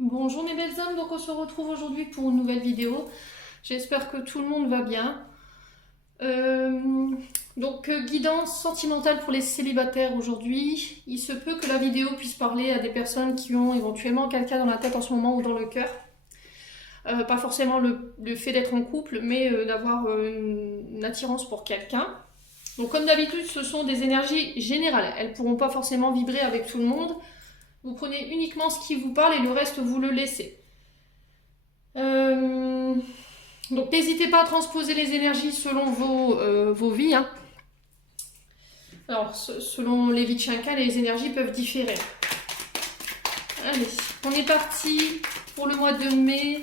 Bonjour mes belles âmes, donc on se retrouve aujourd'hui pour une nouvelle vidéo. J'espère que tout le monde va bien. Guidance sentimentale pour les célibataires aujourd'hui. Il se peut que la vidéo puisse parler à des personnes qui ont éventuellement quelqu'un dans la tête en ce moment ou dans le cœur. Pas forcément le fait d'être en couple, mais d'avoir une attirance pour quelqu'un. Donc comme d'habitude, ce sont des énergies générales. Elles ne pourront pas forcément vibrer avec tout le monde. Vous prenez uniquement ce qui vous parle et le reste vous le laissez. Donc n'hésitez pas à transposer les énergies selon vos vies. Hein. Alors selon les vies de chacun, les énergies peuvent différer. Allez, on est parti pour le mois de mai.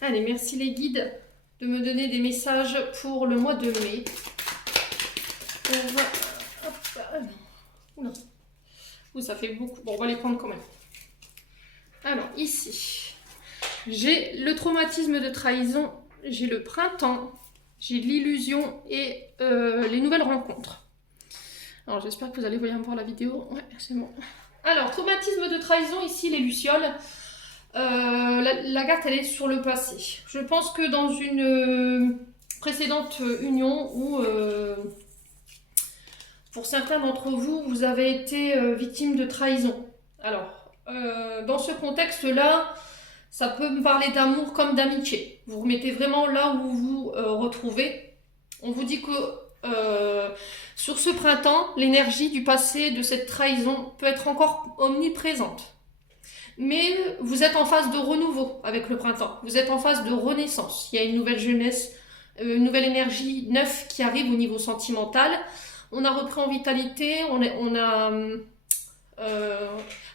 Allez, merci les guides de me donner des messages pour le mois de mai. On va... Hop, non. Ouh, ça fait beaucoup. Bon, on va les prendre quand même. Alors, ici, j'ai le traumatisme de trahison, j'ai le printemps, j'ai l'illusion et les nouvelles rencontres. Alors, j'espère que vous allez voir la vidéo. Ouais, c'est bon. Alors, traumatisme de trahison, ici, les lucioles. La carte, elle est sur le passé. Je pense que dans une précédente union où... pour certains d'entre vous, vous avez été victime de trahison. Alors, dans ce contexte-là, ça peut me parler d'amour comme d'amitié. Vous remettez vraiment là où vous vous retrouvez. On vous dit que sur ce printemps, l'énergie du passé, de cette trahison, peut être encore omniprésente. Mais vous êtes en phase de renouveau avec le printemps. Vous êtes en phase de renaissance. Il y a une nouvelle jeunesse, une nouvelle énergie neuve qui arrive au niveau sentimental. On a repris en vitalité,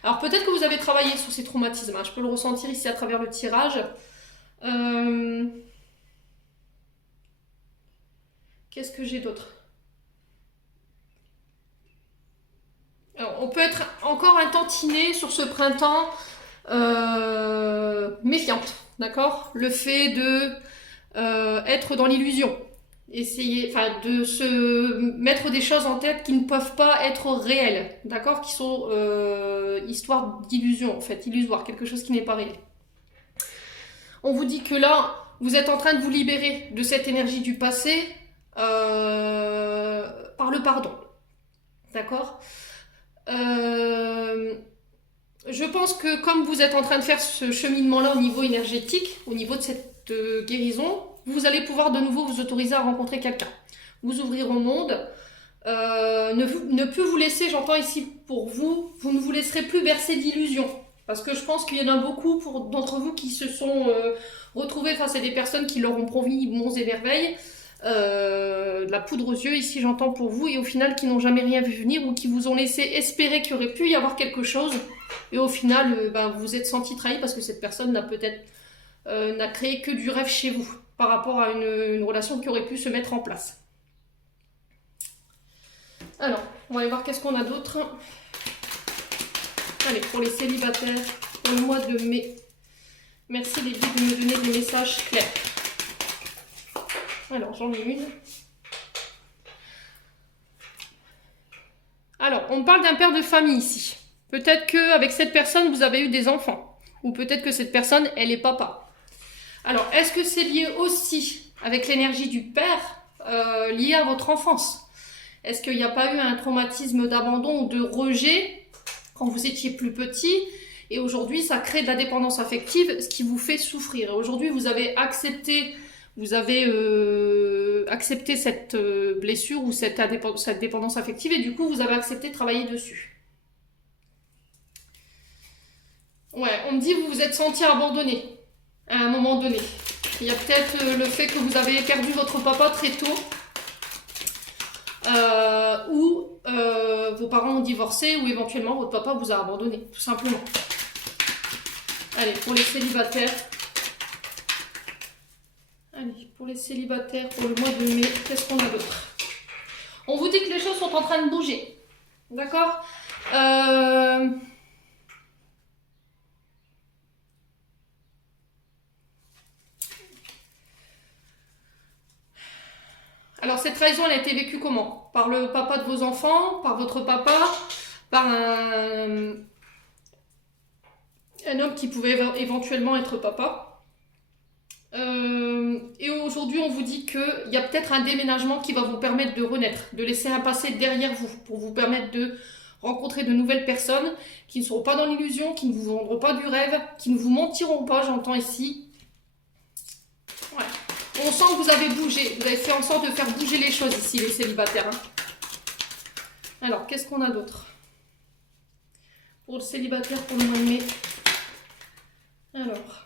alors peut-être que vous avez travaillé sur ces traumatismes, hein. Je peux le ressentir ici à travers le tirage. Qu'est-ce que j'ai d'autre? Alors, on peut être encore un tantinet sur ce printemps méfiante, d'accord? Le fait de être dans l'illusion. Essayer, de se mettre des choses en tête qui ne peuvent pas être réelles, d'accord, qui sont histoire d'illusion en fait, illusoire, quelque chose qui n'est pas réel. On vous dit que là, vous êtes en train de vous libérer de cette énergie du passé par le pardon, d'accord. Je pense que comme vous êtes en train de faire ce cheminement-là au niveau énergétique, au niveau de cette guérison, vous allez pouvoir de nouveau vous autoriser à rencontrer quelqu'un. Vous ouvrir au monde. Ne plus vous laisser, j'entends ici pour vous, vous ne vous laisserez plus bercer d'illusions. Parce que je pense qu'il y en a beaucoup d'entre vous qui se sont retrouvés face à des personnes qui leur ont promis monts et merveilles. De la poudre aux yeux, ici j'entends pour vous, et au final qui n'ont jamais rien vu venir ou qui vous ont laissé espérer qu'il y aurait pu y avoir quelque chose. Et au final, vous vous êtes senti trahi parce que cette personne n'a peut-être n'a créé que du rêve chez vous par rapport à une relation qui aurait pu se mettre en place. Alors, on va aller voir qu'est-ce qu'on a d'autre. Allez, pour les célibataires, pour le mois de mai. Merci les guides de me donner des messages clairs. Alors, j'en ai une. Alors, on parle d'un père de famille ici. Peut-être qu'avec cette personne, vous avez eu des enfants. Ou peut-être que cette personne, elle est papa. Alors, est-ce que c'est lié aussi avec l'énergie du père, lié à votre enfance? Est-ce qu'il n'y a pas eu un traumatisme d'abandon ou de rejet quand vous étiez plus petit? Et aujourd'hui, ça crée de la dépendance affective, ce qui vous fait souffrir. Et aujourd'hui, vous avez accepté cette blessure ou cette dépendance affective et du coup, vous avez accepté de travailler dessus. Ouais, on me dit que vous vous êtes senti abandonné à un moment donné. Il y a peut-être le fait que vous avez perdu votre papa très tôt. Ou vos parents ont divorcé ou éventuellement votre papa vous a abandonné, tout simplement. Allez, pour les célibataires. Allez, pour les célibataires, pour le mois de mai, qu'est-ce qu'on a d'autre? On vous dit que les choses sont en train de bouger. D'accord. Alors, cette trahison, elle a été vécue comment? Par le papa de vos enfants? Par votre papa? Par Un homme qui pouvait éventuellement être papa. Et aujourd'hui, on vous dit qu'il y a peut-être un déménagement qui va vous permettre de renaître, de laisser un passé derrière vous, pour vous permettre de rencontrer de nouvelles personnes qui ne seront pas dans l'illusion, qui ne vous vendront pas du rêve, qui ne vous mentiront pas, j'entends ici. Ouais. On sent que vous avez bougé, vous avez fait en sorte de faire bouger les choses ici, les célibataires. Hein. Alors, qu'est-ce qu'on a d'autre pour le célibataire pour le mois de mai? Alors...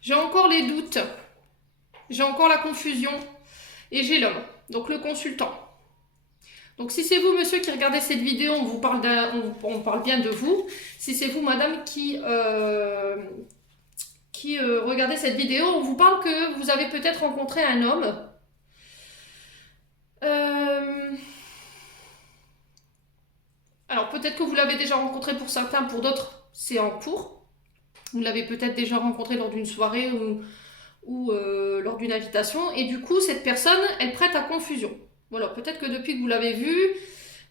j'ai encore les doutes, j'ai encore la confusion et j'ai l'homme, donc le consultant. Donc si c'est vous, monsieur, qui regardez cette vidéo, on parle bien de vous. Si c'est vous, madame, qui regardez cette vidéo, on vous parle que vous avez peut-être rencontré un homme. Alors peut-être que vous l'avez déjà rencontré pour certains, pour d'autres, c'est en cours. Vous l'avez peut-être déjà rencontré lors d'une soirée ou lors d'une invitation. Et du coup, cette personne, elle prête à confusion. Voilà, peut-être que depuis que vous l'avez vu,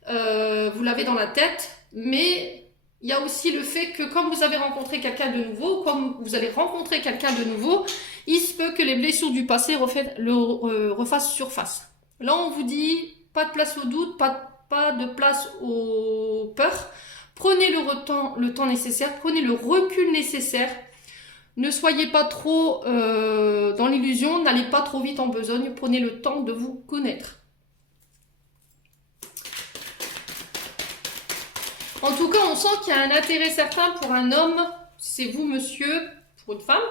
vous l'avez dans la tête. Mais il y a aussi le fait que comme vous avez rencontré quelqu'un de nouveau, comme vous allez rencontrer quelqu'un de nouveau, il se peut que les blessures du passé refassent surface. Là, on vous dit, pas de place au doute, pas de place aux peurs. Prenez le temps nécessaire, prenez le recul nécessaire. Ne soyez pas trop dans l'illusion, n'allez pas trop vite en besogne. Prenez le temps de vous connaître. En tout cas, on sent qu'il y a un intérêt certain pour un homme. C'est vous, monsieur, pour une femme.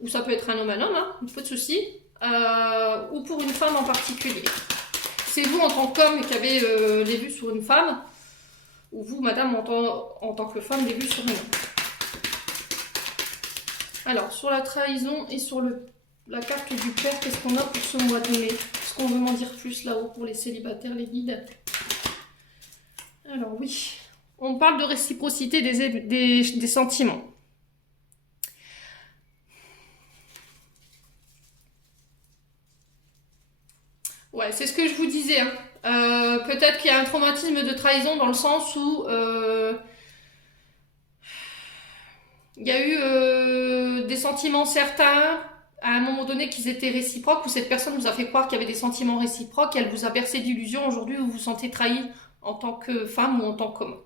Ou ça peut être un homme, hein, pas de souci. Ou pour une femme en particulier. C'est vous, en tant qu'homme, qui avez les vues sur une femme. Ou vous, madame, en tant que femme, les vues sur une homme. Alors, sur la trahison et sur la carte du père, qu'est-ce qu'on a pour ce mois de mai? Est-ce qu'on veut m'en dire plus là-haut pour les célibataires, les guides? Alors oui, on parle de réciprocité des sentiments. Ouais, c'est ce que je vous disais. Hein. Peut-être qu'il y a un traumatisme de trahison dans le sens où il y a eu des sentiments certains à un moment donné qu'ils étaient réciproques, où cette personne vous a fait croire qu'il y avait des sentiments réciproques, et elle vous a bercé d'illusions. Aujourd'hui, vous vous sentez trahi en tant que femme ou en tant qu'homme.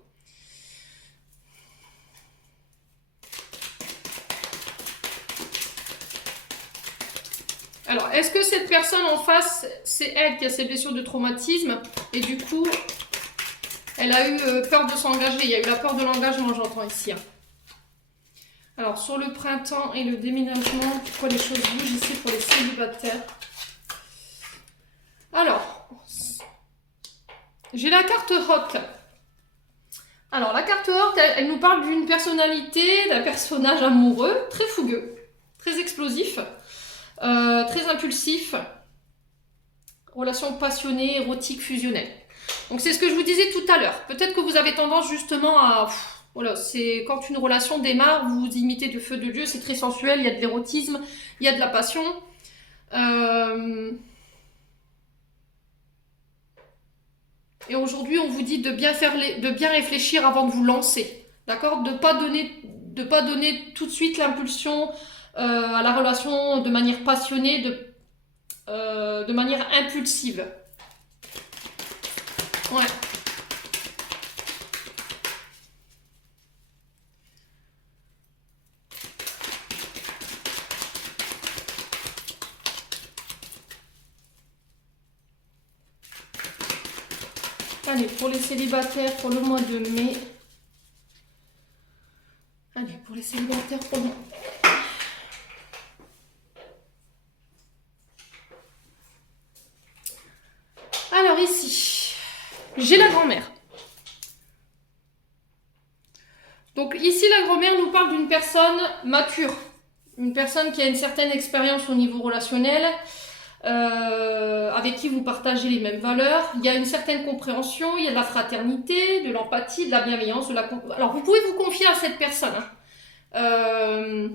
Alors, est-ce que cette personne en face, c'est elle qui a ces blessures de traumatisme et du coup, elle a eu peur de s'engager? Il y a eu la peur de l'engagement, j'entends ici. Hein. Alors, sur le printemps et le déménagement, pourquoi les choses bougent ici pour les célibataires? Alors, j'ai la carte Rock. Alors, la carte Rock, elle nous parle d'une personnalité, d'un personnage amoureux, très fougueux, très explosif. Très impulsif, relation passionnée, érotique, fusionnelle. Donc c'est ce que je vous disais tout à l'heure. Peut-être que vous avez tendance justement à... voilà, c'est quand une relation démarre, vous vous imitez de feu de Dieu, c'est très sensuel, il y a de l'érotisme, il y a de la passion. Et aujourd'hui, on vous dit de bien réfléchir avant de vous lancer. D'accord? De pas donner tout de suite l'impulsion à la relation de manière passionnée, de manière impulsive. Ouais. Allez, pour les célibataires, pour le mois de mai. Allez, pour les célibataires, pour le mois. Alors ici, j'ai la grand-mère. Donc ici, la grand-mère nous parle d'une personne mature. Une personne qui a une certaine expérience au niveau relationnel, avec qui vous partagez les mêmes valeurs. Il y a une certaine compréhension, il y a de la fraternité, de l'empathie, de la bienveillance. Alors vous pouvez vous confier à cette personne. Hein.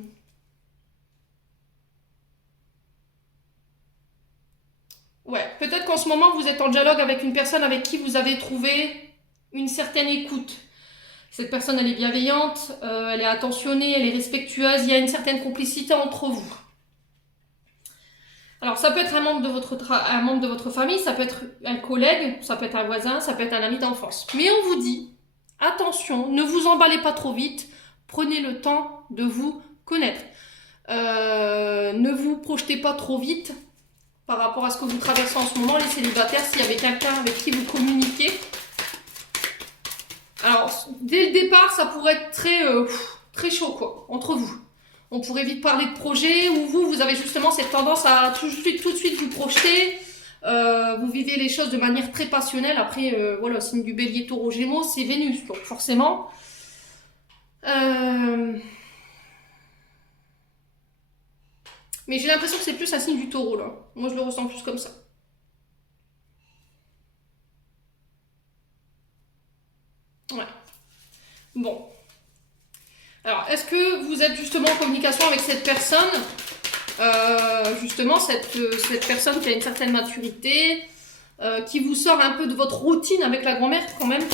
Ouais, peut-être qu'en ce moment, vous êtes en dialogue avec une personne avec qui vous avez trouvé une certaine écoute. Cette personne, elle est bienveillante, elle est attentionnée, elle est respectueuse, il y a une certaine complicité entre vous. Alors, ça peut être un membre de votre famille, ça peut être un collègue, ça peut être un voisin, ça peut être un ami d'enfance. Mais on vous dit, attention, ne vous emballez pas trop vite, prenez le temps de vous connaître. Ne vous projetez pas trop vite par rapport à ce que vous traversez en ce moment, les célibataires, s'il y avait quelqu'un avec qui vous communiquez. Alors, dès le départ, ça pourrait être très chaud, quoi, entre vous. On pourrait vite parler de projet, où vous avez justement cette tendance à tout de suite vous projeter. Vous vivez les choses de manière très passionnelle. Après, voilà, signe du bélier, taureau, gémeaux, c'est Vénus. Donc forcément... Mais j'ai l'impression que c'est plus un signe du taureau, là. Moi, je le ressens plus comme ça. Ouais. Bon. Alors, est-ce que vous êtes justement en communication avec cette personne justement, cette personne qui a une certaine maturité, qui vous sort un peu de votre routine avec la grand-mère, quand même.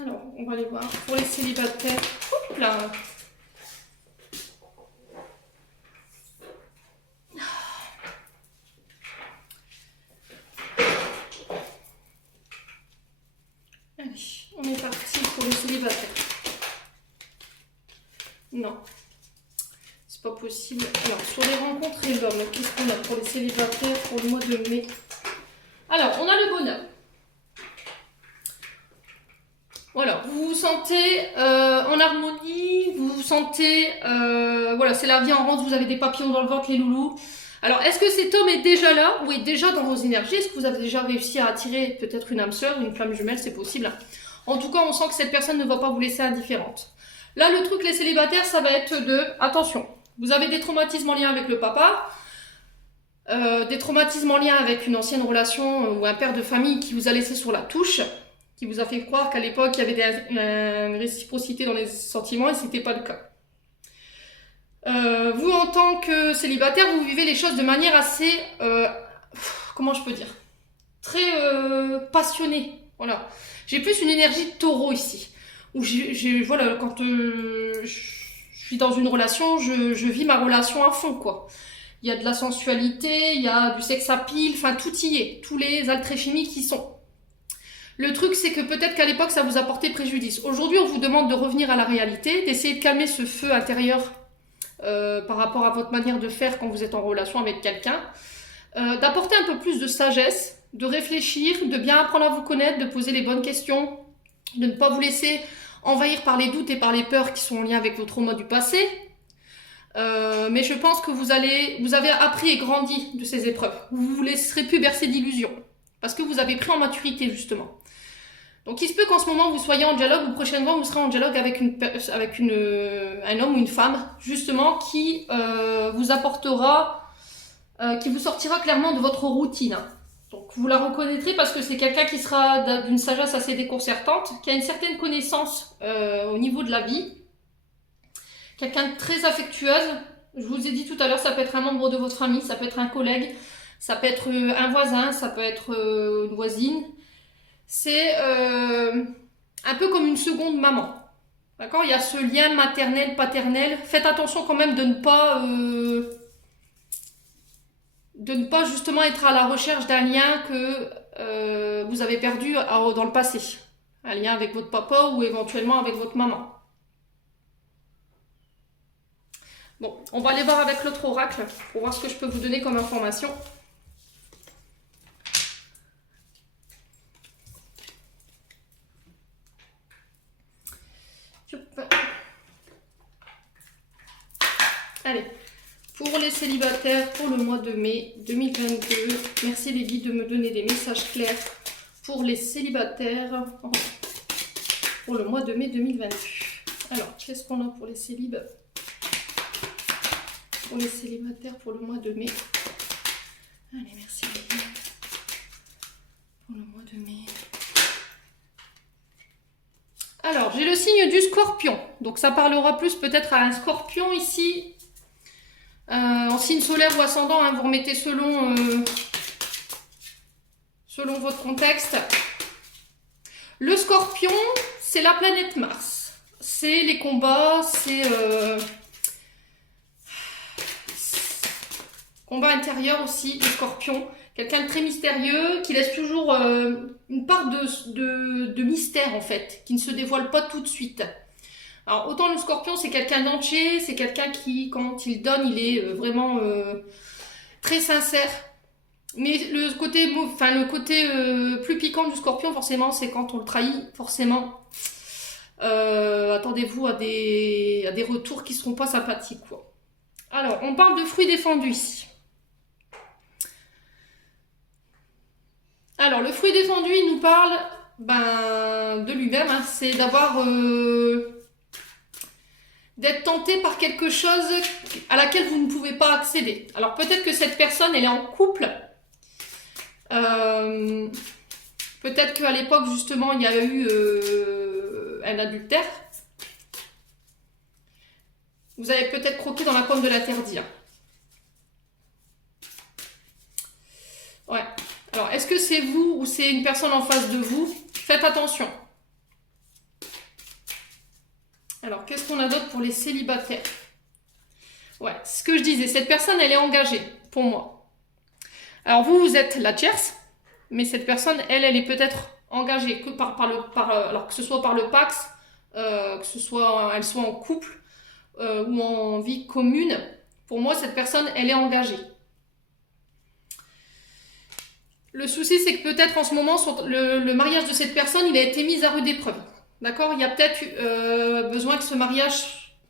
Alors, on va aller voir. Pour les célibataires... Oups là. On est parti pour les célibataires. Non, c'est pas possible. Alors, sur les rencontres et l'homme, qu'est-ce qu'on a pour les célibataires pour le mois de mai? Alors, on a le bonheur. Voilà, vous vous sentez en harmonie, vous vous sentez... voilà, c'est la vie en rose, vous avez des papillons dans le ventre, les loulous. Alors, est-ce que cet homme est déjà là ou est déjà dans vos énergies? Est-ce que vous avez déjà réussi à attirer peut-être une âme sœur, une flamme jumelle? C'est possible. En tout cas, on sent que cette personne ne va pas vous laisser indifférente. Là, le truc, les célibataires, ça va être de... Attention, vous avez des traumatismes en lien avec le papa, des traumatismes en lien avec une ancienne relation ou un père de famille qui vous a laissé sur la touche, qui vous a fait croire qu'à l'époque, il y avait une réciprocité dans les sentiments et ce n'était pas le cas. Vous, en tant que célibataire, vous vivez les choses de manière assez... comment je peux dire? Très passionnée. Voilà. J'ai plus une énergie de taureau ici. Où voilà, quand je suis dans une relation, je vis ma relation à fond, quoi. Il y a de la sensualité, il y a du sex appeal, enfin tout y est. Tous les attraits chimiques y sont. Le truc, c'est que peut-être qu'à l'époque, ça vous a porté préjudice. Aujourd'hui, on vous demande de revenir à la réalité, d'essayer de calmer ce feu intérieur par rapport à votre manière de faire quand vous êtes en relation avec quelqu'un, d'apporter un peu plus de sagesse, de réfléchir, de bien apprendre à vous connaître, de poser les bonnes questions, de ne pas vous laisser envahir par les doutes et par les peurs qui sont en lien avec vos traumas du passé. Mais je pense que vous avez appris et grandi de ces épreuves. Vous ne vous laisserez plus bercer d'illusions, parce que vous avez pris en maturité, justement. Donc il se peut qu'en ce moment vous soyez en dialogue, ou prochainement vous serez en dialogue avec un homme ou une femme, justement, qui vous apportera, qui vous sortira clairement de votre routine. Donc vous la reconnaîtrez parce que c'est quelqu'un qui sera d'une sagesse assez déconcertante, qui a une certaine connaissance au niveau de la vie, quelqu'un de très affectueuse. Je vous ai dit tout à l'heure, ça peut être un membre de votre famille, ça peut être un collègue, ça peut être un voisin, ça peut être une voisine. C'est un peu comme une seconde maman. D'accord? Il y a ce lien maternel, paternel. Faites attention quand même de ne pas justement être à la recherche d'un lien que vous avez perdu dans le passé. Un lien avec votre papa ou éventuellement avec votre maman. Bon, on va aller voir avec l'autre oracle pour voir ce que je peux vous donner comme information. Allez, pour les célibataires, pour le mois de mai 2022, merci les guides de me donner des messages clairs pour les célibataires pour le mois de mai 2022. Alors, qu'est-ce qu'on a pour les célibes? Pour les célibataires pour le mois de mai. Allez, merci les guides. Pour le mois de mai. Alors, j'ai le signe du scorpion. Donc, ça parlera plus peut-être à un scorpion ici. En signe solaire ou ascendant, hein, vous remettez selon votre contexte. Le Scorpion, c'est la planète Mars. C'est les combats, c'est combat intérieur aussi, le Scorpion. Quelqu'un de très mystérieux, qui laisse toujours une part de mystère en fait, qui ne se dévoile pas tout de suite. Alors autant le Scorpion c'est quelqu'un d'entier, c'est quelqu'un qui quand il donne il est vraiment très sincère. Mais le côté plus piquant du Scorpion forcément c'est quand on le trahit, forcément. Attendez-vous à des retours qui ne seront pas sympathiques quoi. Alors on parle de fruits défendus ici. Alors, le fruit défendu, il nous parle de lui-même, hein, c'est d'avoir d'être tenté par quelque chose à laquelle vous ne pouvez pas accéder. Alors, peut-être que cette personne, elle est en couple. Peut-être qu'à l'époque, justement, il y a eu un adultère. Vous avez peut-être croqué dans la pomme de l'interdit. Hein. Ouais. Alors, est-ce que c'est vous ou c'est une personne en face de vous? Faites attention. Alors, qu'est-ce qu'on a d'autre pour les célibataires? Ouais, ce que je disais, cette personne, elle est engagée, pour moi. Alors, vous êtes la tierce, mais cette personne, elle est peut-être engagée, que alors que ce soit par le Pax, que elle soit en couple ou en vie commune. Pour moi, cette personne, elle est engagée. Le souci, c'est que peut-être en ce moment, le mariage de cette personne, il a été mis à rude épreuve. D'accord? Il y a peut-être besoin que ce mariage...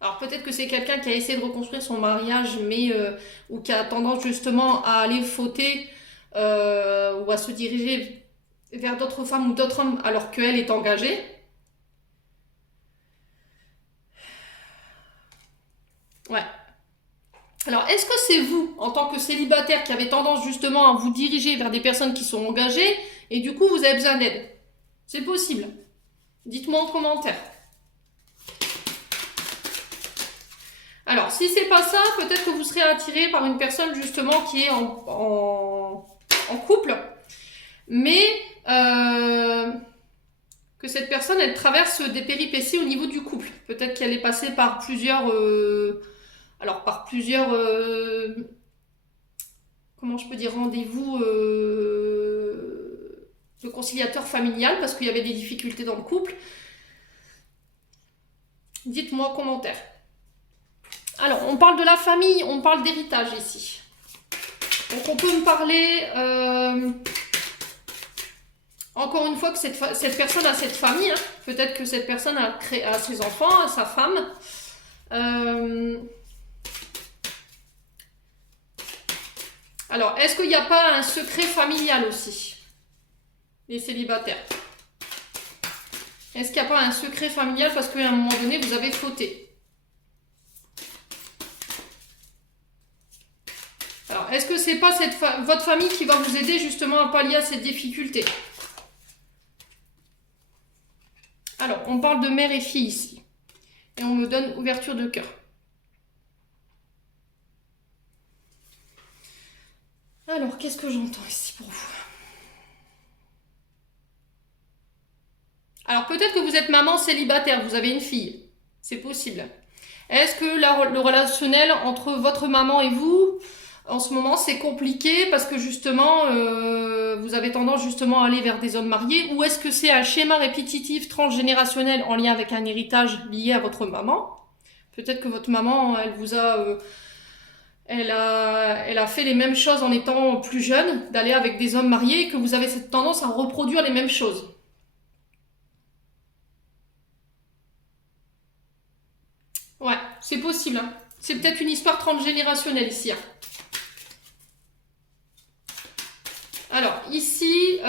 Alors peut-être que c'est quelqu'un qui a essayé de reconstruire son mariage, mais ou qui a tendance justement à aller fauter ou à se diriger vers d'autres femmes ou d'autres hommes alors qu'elle est engagée. Ouais. Alors, est-ce que c'est vous, en tant que célibataire, qui avez tendance justement à vous diriger vers des personnes qui sont engagées et du coup, vous avez besoin d'aide? C'est possible. Dites-moi en commentaire. Alors, si c'est pas ça, peut-être que vous serez attiré par une personne justement qui est en couple, mais que cette personne, elle traverse des péripéties au niveau du couple. Peut-être qu'elle est passée par plusieurs... comment je peux dire, rendez-vous de conciliateur familial parce qu'il y avait des difficultés dans le couple. Dites-moi en commentaire. Alors, on parle de la famille, on parle d'héritage ici. Donc, on peut me parler, encore une fois, que cette personne a cette famille. Hein. Peut-être que cette personne a ses enfants, a sa femme. Alors, est-ce qu'il n'y a pas un secret familial aussi? Les célibataires. Est-ce qu'il n'y a pas un secret familial parce qu'à un moment donné, vous avez fauté? Alors, est-ce que c'est pas votre famille qui va vous aider justement à pallier à cette difficulté? Alors, on parle de mère et fille ici. Et on me donne ouverture de cœur. Alors, qu'est-ce que j'entends ici pour vous? Alors, peut-être que vous êtes maman célibataire, vous avez une fille. C'est possible. Est-ce que le relationnel entre votre maman et vous, en ce moment, c'est compliqué parce que justement, vous avez tendance justement à aller vers des hommes mariés? Ou est-ce que c'est un schéma répétitif transgénérationnel en lien avec un héritage lié à votre maman? Peut-être que votre maman, elle vous a... Elle a fait les mêmes choses en étant plus jeune, d'aller avec des hommes mariés, et que vous avez cette tendance à reproduire les mêmes choses. Ouais, c'est possible. Hein. C'est peut-être une histoire transgénérationnelle ici. Hein. Alors, ici,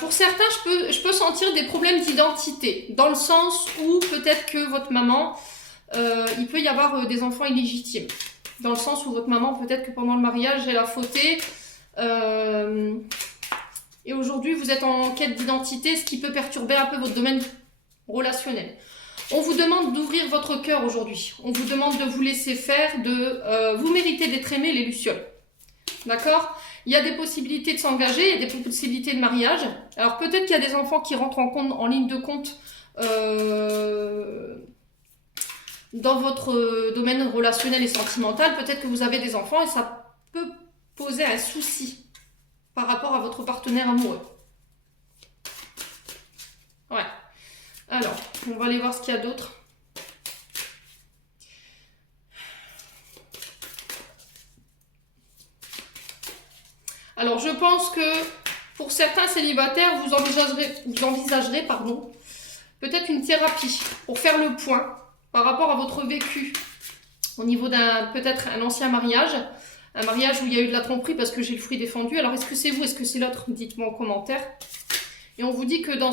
pour certains, je peux sentir des problèmes d'identité, dans le sens où peut-être que votre maman, il peut y avoir des enfants illégitimes. Dans le sens où votre maman, peut-être que pendant le mariage, elle a fauté. Et aujourd'hui, vous êtes en quête d'identité, ce qui peut perturber un peu votre domaine relationnel. On vous demande d'ouvrir votre cœur aujourd'hui. On vous demande de vous laisser faire, vous méritez d'être aimé, les lucioles. D'accord? Il y a des possibilités de s'engager, il y a des possibilités de mariage. Alors peut-être qu'il y a des enfants qui rentrent en ligne de compte dans votre domaine relationnel et sentimental. Peut-être que vous avez des enfants et ça peut poser un souci par rapport à votre partenaire amoureux. Ouais. Alors, on va aller voir ce qu'il y a d'autre. Alors, je pense que pour certains célibataires, vous envisagerez peut-être une thérapie pour faire le point par rapport à votre vécu au niveau peut-être un ancien mariage, un mariage où il y a eu de la tromperie parce que j'ai le fruit défendu. Alors, est-ce que c'est vous, est-ce que c'est l'autre? Dites-moi en commentaire. Et on vous dit que dans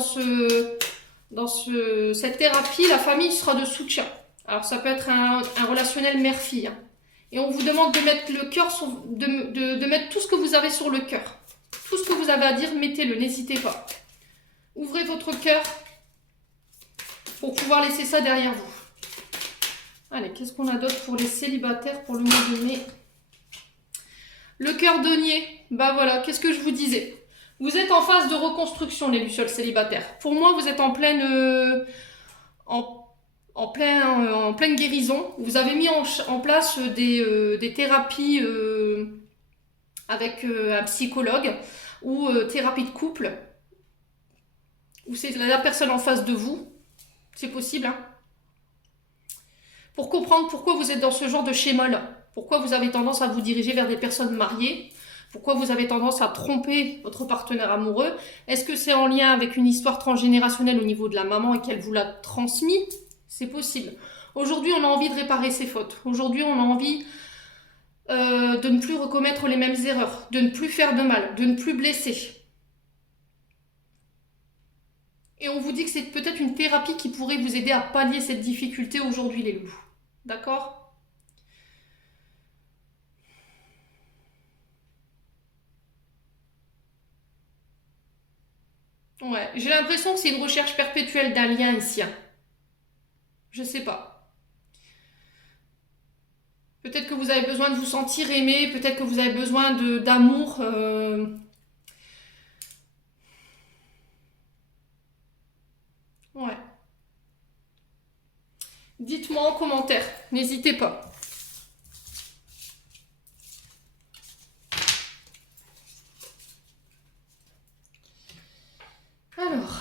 cette thérapie, la famille sera de soutien. Alors, ça peut être un relationnel mère-fille. Hein. Et on vous demande de mettre le cœur, de mettre tout ce que vous avez sur le cœur. Tout ce que vous avez à dire, mettez-le, n'hésitez pas. Ouvrez votre cœur pour pouvoir laisser ça derrière vous. Allez, qu'est-ce qu'on a d'autre pour les célibataires pour le mois de mai? Le cœur denier. Bah voilà, qu'est-ce que je vous disais? Vous êtes en phase de reconstruction, les lucioles célibataires. Pour moi, vous êtes en pleine guérison. Vous avez mis en place des thérapies avec un psychologue ou thérapie de couple. Ou c'est la personne en face de vous. C'est possible, hein? Pour comprendre pourquoi vous êtes dans ce genre de schéma-là. Pourquoi vous avez tendance à vous diriger vers des personnes mariées. Pourquoi vous avez tendance à tromper votre partenaire amoureux. Est-ce que c'est en lien avec une histoire transgénérationnelle au niveau de la maman et qu'elle vous l'a transmis? C'est possible. Aujourd'hui, on a envie de réparer ses fautes. Aujourd'hui, on a envie de ne plus recommettre les mêmes erreurs, de ne plus faire de mal, de ne plus blesser. Et on vous dit que c'est peut-être une thérapie qui pourrait vous aider à pallier cette difficulté aujourd'hui, les loups. D'accord? Ouais, j'ai l'impression que c'est une recherche perpétuelle d'un lien ici. Hein. Je sais pas. Peut-être que vous avez besoin de vous sentir aimé, peut-être que vous avez besoin d'amour. Ouais. Dites-moi en commentaire, n'hésitez pas. Alors.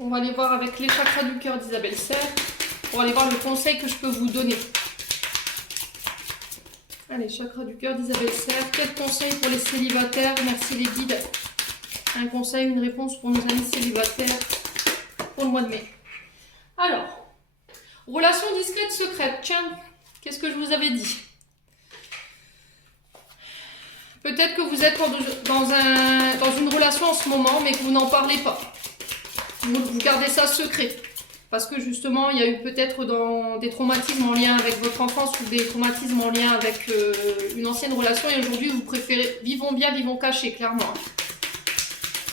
On va aller voir avec les chakras du cœur d'Isabelle Serre pour aller voir le conseil que je peux vous donner. Allez, chakra du cœur d'Isabelle Serre. Quel conseil pour les célibataires? Merci les guides. Un conseil, une réponse pour nos amis célibataires pour le mois de mai. Alors, relation discrète, secrète. Tiens, qu'est-ce que je vous avais dit? Peut-être que vous êtes dans une relation en ce moment, mais que vous n'en parlez pas. Vous gardez ça secret. Parce que justement, il y a eu peut-être des traumatismes en lien avec votre enfance ou des traumatismes en lien avec une ancienne relation. Et aujourd'hui, vous préférez vivons bien, vivons cachés, clairement.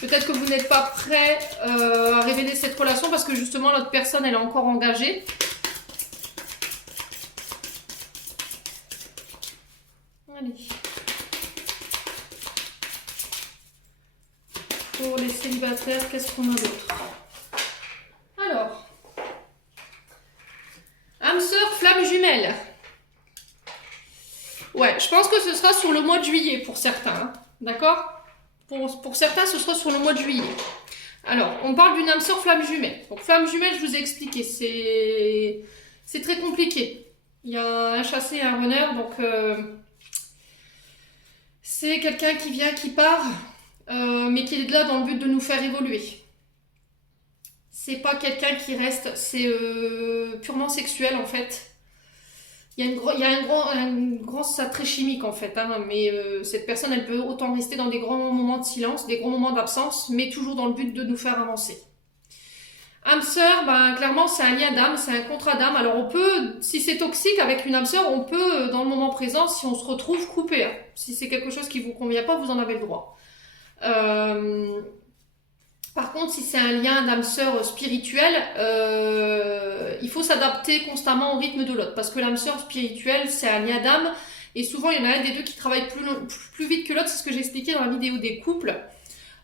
Peut-être que vous n'êtes pas prêt à révéler cette relation parce que justement, l'autre personne, elle est encore engagée. Allez. Pour les célibataires, qu'est-ce qu'on a d'autre? Alors, âme sœur, flamme jumelle. Ouais, je pense que ce sera sur le mois de juillet pour certains, hein, d'accord? Pour certains, ce sera sur le mois de juillet. Alors, on parle d'une âme sœur, flamme jumelle. Donc, flamme jumelle, je vous ai expliqué, c'est très compliqué. Il y a un chassé et un runner, donc c'est quelqu'un qui vient, qui part, mais qui est là dans le but de nous faire évoluer. C'est pas quelqu'un qui reste, c'est purement sexuel en fait. Il y a un grand attrait chimique en fait, hein, mais cette personne elle peut autant rester dans des grands moments de silence, des grands moments d'absence, mais toujours dans le but de nous faire avancer. Âme sœur, ben, clairement c'est un lien d'âme, c'est un contrat d'âme. Alors on peut, si c'est toxique avec une âme sœur, on peut dans le moment présent, si on se retrouve, couper. Hein. Si c'est quelque chose qui vous convient pas, vous en avez le droit. Par contre, si c'est un lien d'âme-sœur spirituel, il faut s'adapter constamment au rythme de l'autre. Parce que l'âme-sœur spirituelle, c'est un lien d'âme. Et souvent, il y en a un des deux qui travaille plus vite que l'autre. C'est ce que j'ai expliqué dans la vidéo des couples.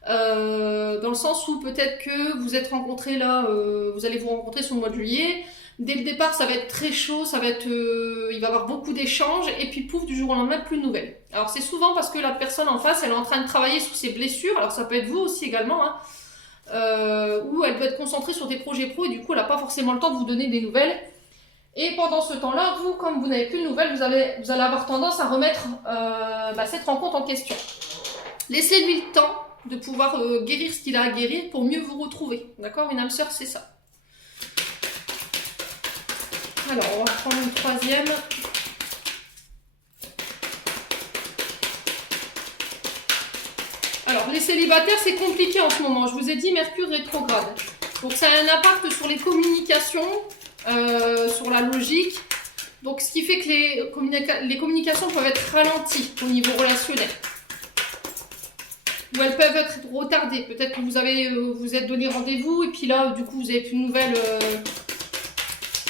Dans le sens où peut-être que vous êtes rencontrés là, vous allez vous rencontrer sur le mois de juillet. Dès le départ, ça va être très chaud, ça va être, il va y avoir beaucoup d'échanges, et puis pouf, du jour au lendemain, plus de nouvelles. Alors c'est souvent parce que la personne en face, elle est en train de travailler sur ses blessures, alors ça peut être vous aussi également, hein, ou elle peut être concentrée sur des projets pro, et du coup, elle n'a pas forcément le temps de vous donner des nouvelles. Et pendant ce temps-là, vous, comme vous n'avez plus de nouvelles, vous allez avoir tendance à remettre cette rencontre en question. Laissez-lui le temps de pouvoir guérir ce qu'il a à guérir pour mieux vous retrouver. D'accord? Une âme sœur, c'est ça. Alors, on va prendre une troisième. Alors, les célibataires, c'est compliqué en ce moment. Je vous ai dit Mercure rétrograde. Donc, ça a un impact sur les communications, sur la logique. Donc, ce qui fait que les communications peuvent être ralenties au niveau relationnel. Ou elles peuvent être retardées. Peut-être que vous êtes donné rendez-vous et puis là, du coup, vous avez plus de nouvelles...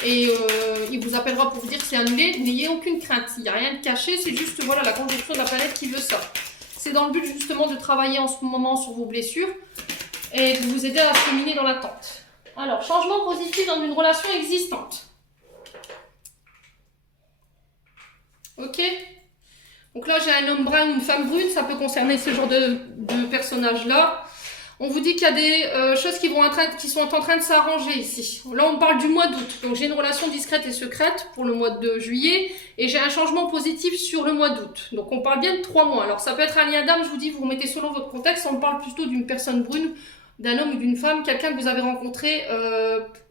il vous appellera pour vous dire que c'est annulé. N'ayez aucune crainte, il n'y a rien de caché, c'est juste voilà, la conjonction de la planète qui veut ça. C'est dans le but justement de travailler en ce moment sur vos blessures et de vous aider à cheminer dans l'attente. Alors, changement positif dans une relation existante. Ok? Donc là, j'ai un homme brun ou une femme brune, ça peut concerner ce genre de personnage-là. On vous dit qu'il y a des choses qui sont en train de s'arranger ici. Là, on parle du mois d'août. Donc, j'ai une relation discrète et secrète pour le mois de juillet. Et j'ai un changement positif sur le mois d'août. Donc, on parle bien de 3 mois. Alors, ça peut être un lien d'âme, je vous dis, vous remettez selon votre contexte. On parle plutôt d'une personne brune, d'un homme ou d'une femme, quelqu'un que vous avez rencontré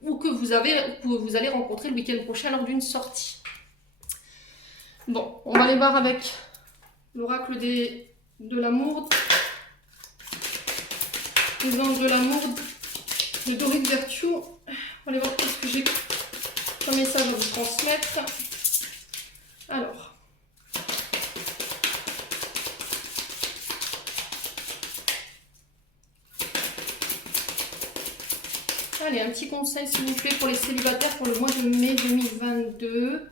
ou que vous allez rencontrer le week-end prochain lors d'une sortie. Bon, on va aller voir avec l'oracle de l'amour. Les anges de l'amour de Dorine Virtue. On va aller voir ce que j'ai comme message à vous transmettre. Alors. Allez, un petit conseil s'il vous plaît pour les célibataires pour le mois de mai 2022.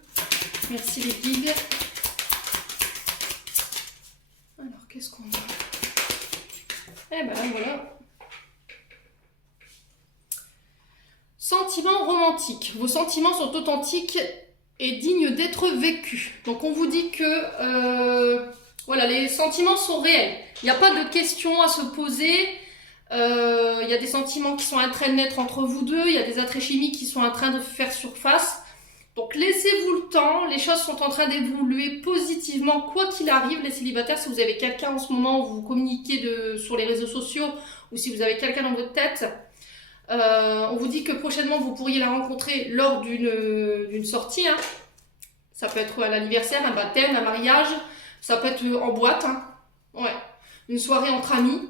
Merci les guides. Alors, qu'est-ce qu'on a? Eh ben voilà. Sentiments romantiques. Vos sentiments sont authentiques et dignes d'être vécus. Donc on vous dit que voilà, les sentiments sont réels. Il n'y a pas de questions à se poser. Il y a des sentiments qui sont en train de naître entre vous deux. Il y a des attraits chimiques qui sont en train de faire surface. Donc laissez-vous le temps. Les choses sont en train d'évoluer positivement, quoi qu'il arrive. Les célibataires, si vous avez quelqu'un en ce moment où vous communiquez sur les réseaux sociaux ou si vous avez quelqu'un dans votre tête... on vous dit que prochainement vous pourriez la rencontrer lors d'une sortie. Hein. Ça peut être à l'anniversaire, un baptême, un mariage. Ça peut être en boîte. Hein. Ouais. Une soirée entre amis.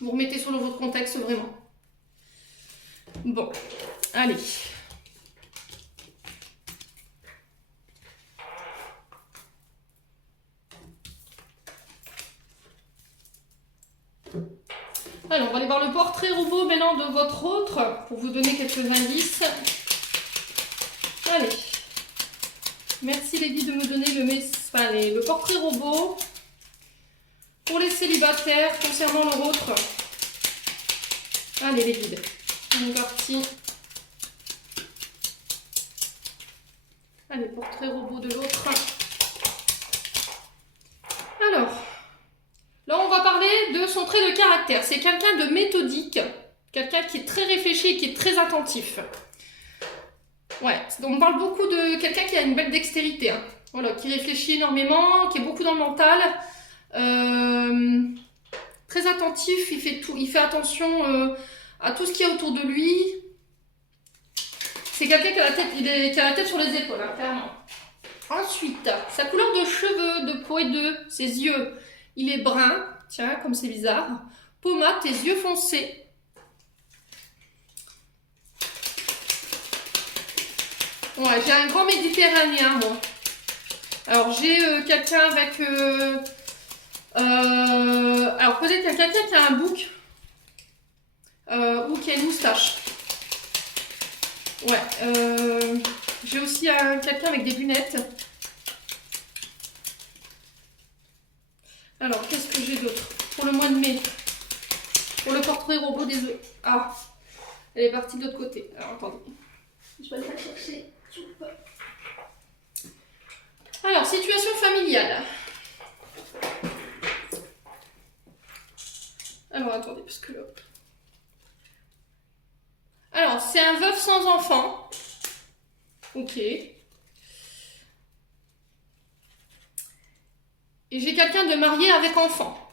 Vous remettez sur votre contexte vraiment. Bon, allez. Alors, on va aller voir le portrait robot maintenant de votre autre pour vous donner quelques indices. Allez. Merci les guides de me donner le portrait robot pour les célibataires concernant leur autre. Allez les guides, on est parti. Allez, portrait robot de l'autre. Alors, là on va parler de son trait de caractère. C'est quelqu'un de méthodique, quelqu'un qui est très réfléchi et qui est très attentif. Ouais, on parle beaucoup de quelqu'un qui a une belle dextérité. Hein. Voilà, qui réfléchit énormément, qui est beaucoup dans le mental. Très attentif, il fait attention à tout ce qu'il y a autour de lui. C'est quelqu'un qui a la tête sur les épaules, hein, clairement. Ensuite, sa couleur de cheveux, de peau et de ses yeux, il est brun. Tiens, comme c'est bizarre. Peau mate, tes yeux foncés. Ouais, j'ai un grand méditerranéen, moi. Alors, j'ai quelqu'un avec Alors peut-être qu'il y a quelqu'un qui a un bouc ou qui a une moustache. Ouais. J'ai aussi quelqu'un avec des lunettes. Alors, qu'est-ce que j'ai d'autre pour le mois de mai? Pour le portrait robot des œufs. Ah, elle est partie de l'autre côté. Alors, attendez. Je vais aller la chercher. Alors, situation familiale. Alors, attendez, parce que là... Alors, c'est un veuf sans enfant. Ok. Et j'ai quelqu'un de marié avec enfant.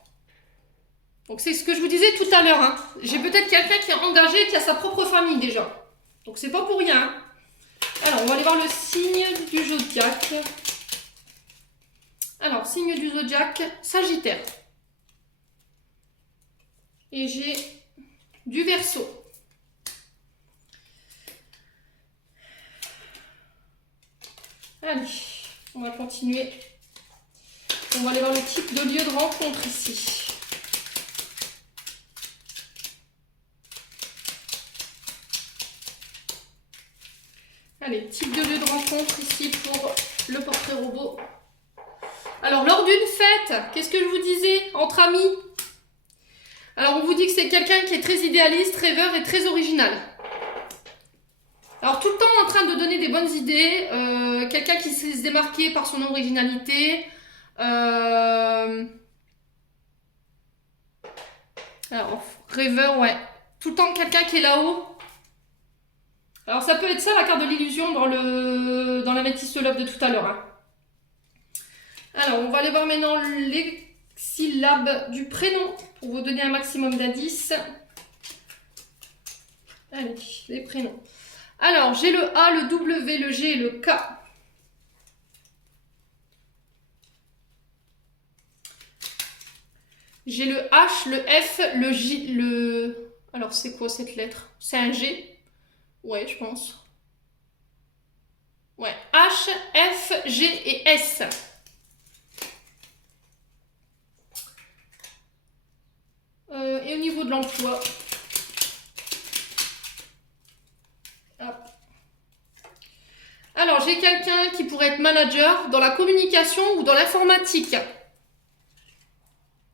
Donc, c'est ce que je vous disais tout à l'heure. Hein. J'ai peut-être quelqu'un qui est engagé, qui a sa propre famille déjà. Donc, c'est pas pour rien. Alors, on va aller voir le signe du zodiaque. Alors, signe du zodiaque, Sagittaire. Et j'ai du Verseau. Allez, on va continuer. On va aller voir le type de lieu de rencontre ici. Allez, type de lieu de rencontre ici pour le portrait robot. Alors, lors d'une fête, qu'est-ce que je vous disais? Entre amis. Alors, on vous dit que c'est quelqu'un qui est très idéaliste, rêveur et très original. Alors, tout le temps en train de donner des bonnes idées. Quelqu'un qui sait se démarquer par son originalité. Alors, rêveur, ouais. Tout le temps quelqu'un qui est là-haut. Alors, ça peut être ça, la carte de l'illusion dans la métisse love de tout à l'heure. Hein. Alors, on va aller voir maintenant les syllabes du prénom pour vous donner un maximum d'indices. Allez, les prénoms. Alors, j'ai le A, le W, le G et le K. J'ai le H, le F, le J, le... Alors, c'est quoi cette lettre? C'est un G? Ouais, je pense. Ouais, H, F, G et S. Et au niveau de l'emploi... Alors, j'ai quelqu'un qui pourrait être manager dans la communication ou dans l'informatique.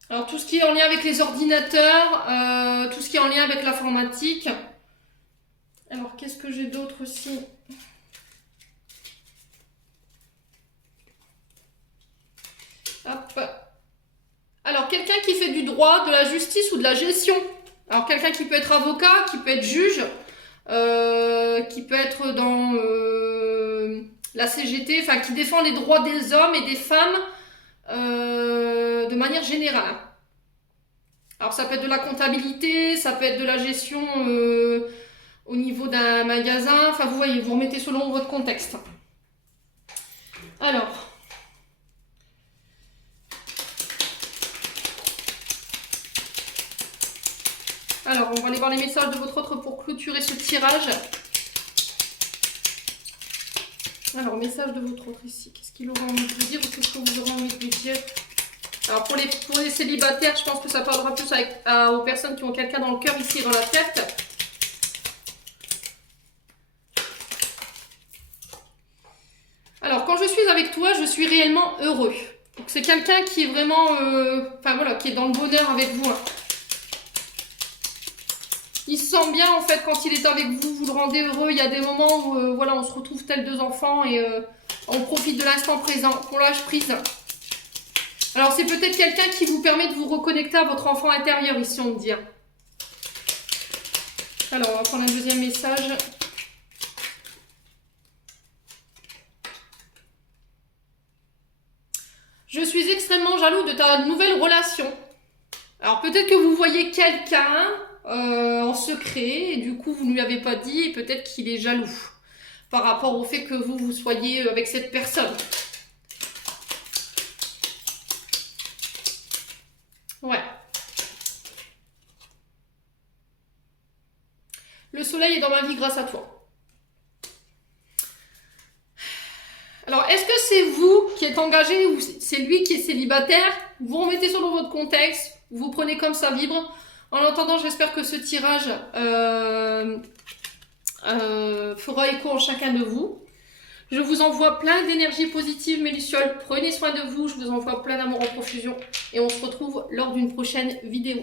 Alors, tout ce qui est en lien avec les ordinateurs, tout ce qui est en lien avec l'informatique. Alors, qu'est-ce que j'ai d'autre aussi? Hop. Alors, quelqu'un qui fait du droit, de la justice ou de la gestion. Alors, quelqu'un qui peut être avocat, qui peut être juge, qui peut être dans la CGT, enfin, qui défend les droits des hommes et des femmes de manière générale. Alors, ça peut être de la comptabilité, ça peut être de la gestion au niveau d'un magasin. Enfin, vous voyez, vous remettez selon votre contexte. Alors... Alors, on va aller voir les messages de votre autre pour clôturer ce tirage. Alors, message de votre autre ici. Qu'est-ce qu'il aura envie de vous dire ou qu'est-ce que vous aurez envie de vous dire? Alors, pour les célibataires, je pense que ça parlera plus aux personnes qui ont quelqu'un dans le cœur ici et dans la tête. Alors, quand je suis avec toi, je suis réellement heureux. Donc, c'est quelqu'un qui est vraiment... Enfin, voilà, qui est dans le bonheur avec vous. Hein. Il se sent bien en fait quand il est avec vous, vous le rendez heureux. Il y a des moments où voilà, on se retrouve tels deux enfants et on profite de l'instant présent, on lâche prise. Alors c'est peut-être quelqu'un qui vous permet de vous reconnecter à votre enfant intérieur ici, on me dit. Alors on va prendre un deuxième message. Je suis extrêmement jaloux de ta nouvelle relation. Alors peut-être que vous voyez quelqu'un... en secret et du coup vous ne lui avez pas dit et peut-être qu'il est jaloux par rapport au fait que vous soyez avec cette personne. Ouais. Le soleil est dans ma vie grâce à toi. Alors, est-ce que c'est vous qui êtes engagé ou c'est lui qui est célibataire? Vous remettez ça dans votre contexte, vous prenez comme ça vibre. En attendant, j'espère que ce tirage fera écho en chacun de vous. Je vous envoie plein d'énergie positive, mes lucioles. Prenez soin de vous, je vous envoie plein d'amour en profusion. Et on se retrouve lors d'une prochaine vidéo.